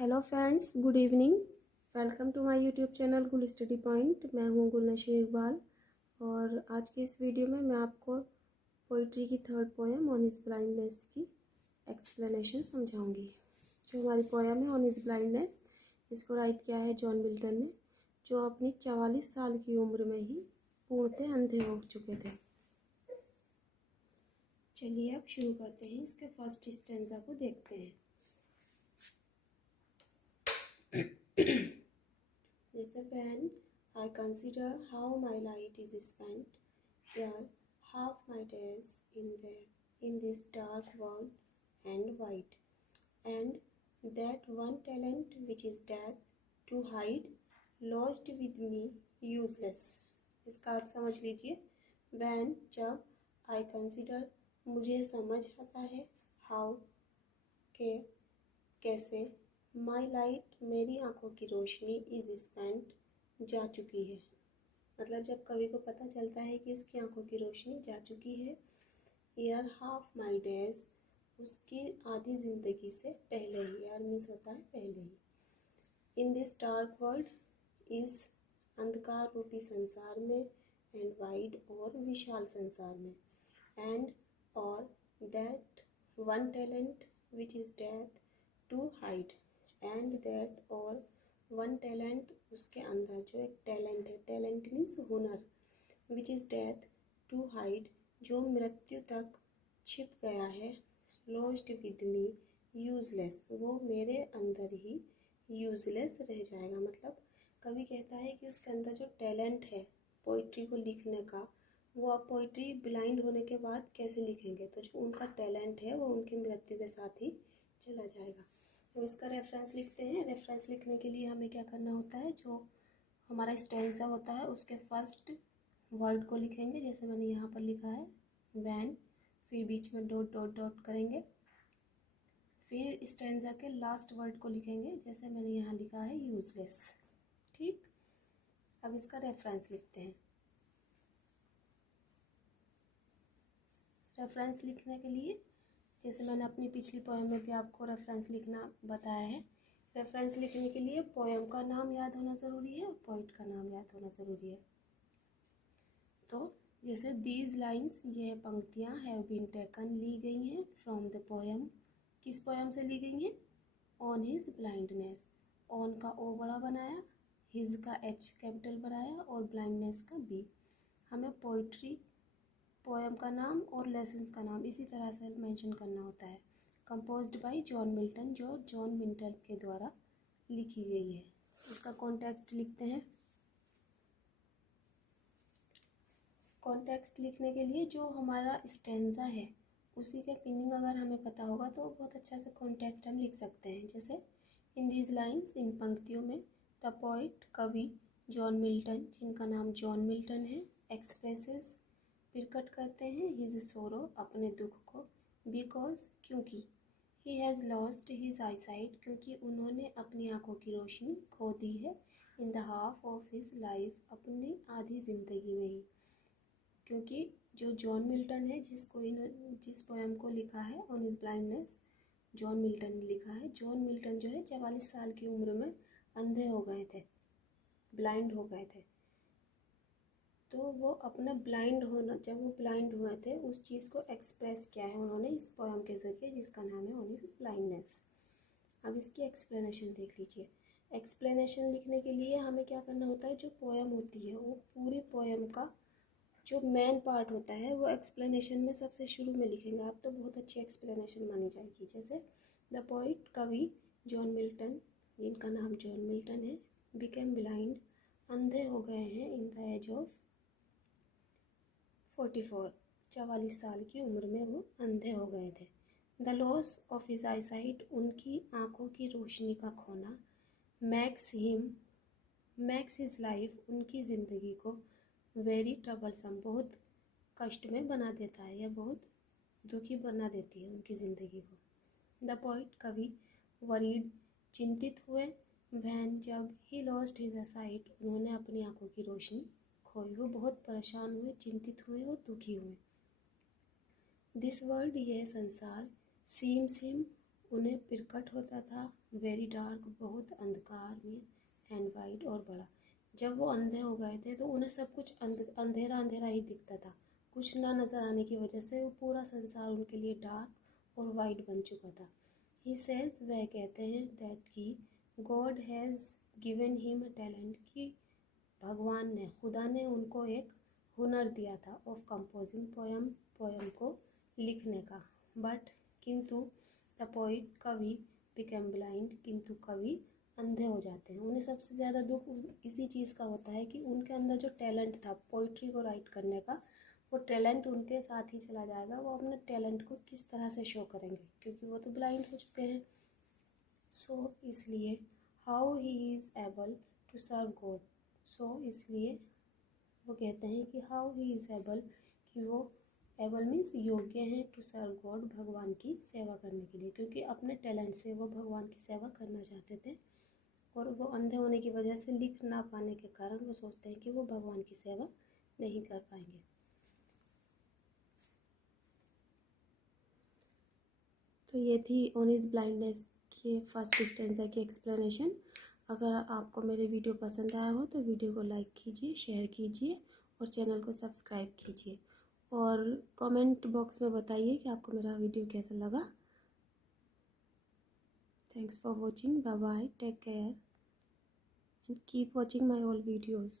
Hello friends, good evening. Welcome to my YouTube channel Gul study point. मैं हूँ गुलनशी इकबाल और आज की इस वीडियो में मैं आपको पोइट्री की third poem on his blindness की एक्सप्लेनेशन समझाऊंगी। जो हमारी पोएम है ऑन हिज ब्लाइंडनेस, इसको राइट किया है जॉन मिल्टन ने, जो अपनी 44 साल की उम्र में ही पूर्णतः अंधे हो चुके थे। चलिए अब शुरू करते हैं। इसके फर्स्ट स्टैंजा को देखते हैं। जैसे when I consider how my light is spent, here half my days in this dark world and white, and that one talent which is death to hide, lost with me useless। इसका अर्थ समझ लीजिए। when जब, I consider मुझे समझ आता है, how के कैसे, माई लाइट मेरी आंखों की रोशनी इज स्पेंट जा चुकी है। मतलब जब कवि को पता चलता है कि उसकी आंखों की रोशनी जा चुकी है। ईयर हाफ माई डेज, उसकी आधी ज़िंदगी से पहले ही, ईयर मीन्स होता है पहले ही। इन दिस डार्क वर्ल्ड, इस अंधकार रूपी संसार में, एंड वाइड और विशाल संसार में, एंड और that one talent which is death to hide, and that और वन टैलेंट उसके अंदर जो एक टैलेंट है, टैलेंट मीन्स हुनर, which is death to hide जो मृत्यु तक छिप गया है, लॉस्ट विद मी यूजलेस वो मेरे अंदर ही यूजलेस रह जाएगा। मतलब कवि कहता है कि उसके अंदर जो टैलेंट है पोइट्री को लिखने का, वो आप पोइट्री ब्लाइंड होने के बाद कैसे लिखेंगे, तो जो उनका टैलेंट है वो उनकी मृत्यु के साथ ही चला जाएगा। तो इसका रेफरेंस लिखते हैं। रेफरेंस लिखने के लिए हमें क्या करना होता है, जो हमारा स्टैंजा होता है उसके फर्स्ट वर्ड को लिखेंगे। जैसे मैंने यहाँ पर लिखा है वैन, फिर बीच में डॉट डॉट डॉट करेंगे, फिर स्टैंजा के लास्ट वर्ड को लिखेंगे। जैसे मैंने यहाँ लिखा है यूजलेस। ठीक, अब इसका रेफरेंस लिखते हैं। रेफरेंस लिखने के लिए जैसे मैंने अपनी पिछली पोएम में भी आपको रेफरेंस लिखना बताया है। रेफरेंस लिखने के लिए पोएम का नाम याद होना ज़रूरी है, पोइट का नाम याद होना ज़रूरी है। तो जैसे दीज लाइन्स, ये पंक्तियाँ हैव बीन टेकन, ली गई हैं फ्रॉम द पोएम, किस पोएम से ली गई हैं, ऑन हिज ब्लाइंडनेस। ऑन का ओ बड़ा बनाया, हिज का एच कैपिटल बनाया और ब्लाइंडनेस का बी। हमें पोइट्री पोएम का नाम और लेसन्स का नाम इसी तरह से मेंशन करना होता है। कंपोज्ड बाय जॉन मिल्टन, जो जॉन मिल्टन के द्वारा लिखी गई है। इसका कॉन्टेक्स्ट लिखते हैं। कॉन्टेक्स्ट लिखने के लिए जो हमारा स्टैंजा है उसी के मीनिंग अगर हमें पता होगा तो बहुत अच्छा से कॉन्टेक्स्ट हम लिख सकते हैं। जैसे इन दीज लाइन्स, इन पंक्तियों में, द पोइट कवि जॉन मिल्टन, जिनका नाम जॉन मिल्टन है, एक्सप्रेसेस प्रकट करते हैं हिज सोरो, अपने दुख को, बिकॉज क्योंकि, he has lost his I site, क्योंकि उन्होंने अपनी आंखों की रोशनी खो दी है, in the half of his life, अपनी आधी ज़िंदगी में ही। क्योंकि जो जॉन मिल्टन है, जिस पोएम को लिखा है on his blindness, John Milton ने लिखा है। जॉन मिल्टन जो है 44 साल की उम्र में अंधे हो गए थे, ब्लाइंड हो गए थे। तो वो अपना ब्लाइंड होना, जब वो ब्लाइंड हुए थे उस चीज़ को एक्सप्रेस किया है उन्होंने इस पोएम के ज़रिए, जिसका नाम है ऑन हिज ब्लाइंडनेस। अब इसकी एक्सप्लेनेशन देख लीजिए। एक्सप्लेनेशन लिखने के लिए हमें क्या करना होता है, जो पोएम होती है वो पूरी पोएम का जो मेन पार्ट होता है वो एक्सप्लेनेशन में सबसे शुरू में लिखेंगे आप, तो बहुत अच्छी एक्सप्लेनेशन मानी जाएगी। जैसे द पोइट कवि जॉन मिल्टन, जिनका नाम जॉन मिल्टन है, बिकेम ब्लाइंड, अंधे हो गए हैं, इन द एज ऑफ 44 साल की उम्र में वो अंधे हो गए थे। The loss of his I site, उनकी आँखों की रोशनी का खोना, मैक्स हिज लाइफ, उनकी ज़िंदगी को, वेरी ट्रबलसम, बहुत कष्ट में बना देता है या बहुत दुखी बना देती है उनकी ज़िंदगी को। द पोइट कवि वरीड, चिंतित हुए, वैन जब, ही लॉस्ट हिज साइट, उन्होंने अपनी आँखों की रोशनी खोई, वो बहुत परेशान हुए, चिंतित हुए और दुखी हुए। दिस वर्ल्ड, यह संसार, सीम्स हिम, उन्हें प्रकट होता था, वेरी डार्क, बहुत अंधकार में, एंड वाइड, और बड़ा। जब वो अंधे हो गए थे तो उन्हें सब कुछ अंधेरा अंधेरा ही दिखता था। कुछ ना नज़र आने की वजह से वो पूरा संसार उनके लिए डार्क और वाइड बन चुका था। ही सेज, वह कहते हैं, दैट कि God has given him a talent, कि भगवान ने, खुदा ने उनको एक हुनर दिया था, ऑफ कंपोजिंग पोयम, पोयम को लिखने का। बट, किंतु, द पोइट, कवि, बिकम ब्लाइंड, किंतु कवि अंधे हो जाते हैं। उन्हें सबसे ज़्यादा दुख इसी चीज़ का होता है कि उनके अंदर जो टैलेंट था पोइट्री को राइट करने का, वो टैलेंट उनके साथ ही चला जाएगा। वो अपने टैलेंट को किस तरह से शो करेंगे, क्योंकि वो तो ब्लाइंड हो चुके हैं। सो इसलिए how he is able to serve god, so इसलिए वो कहते हैं कि हाउ ही इज़ एबल, कि वो एबल मीन्स योग्य हैं, टू सर्व गॉड, भगवान की सेवा करने के लिए, क्योंकि अपने टैलेंट से वो भगवान की सेवा करना चाहते थे। और वो अंधे होने की वजह से लिख ना पाने के कारण वो सोचते हैं कि वो भगवान की सेवा नहीं कर पाएंगे। तो ये थी ऑन हिज ब्लाइंडनेस के फर्स्ट स्टेंजा की एक्सप्लेनेशन। अगर आपको मेरे वीडियो पसंद आया हो तो वीडियो को लाइक कीजिए, शेयर कीजिए और चैनल को सब्सक्राइब कीजिए। और कमेंट बॉक्स में बताइए कि आपको मेरा वीडियो कैसा लगा। Thanks for watching, bye bye, take care and keep watching my all videos.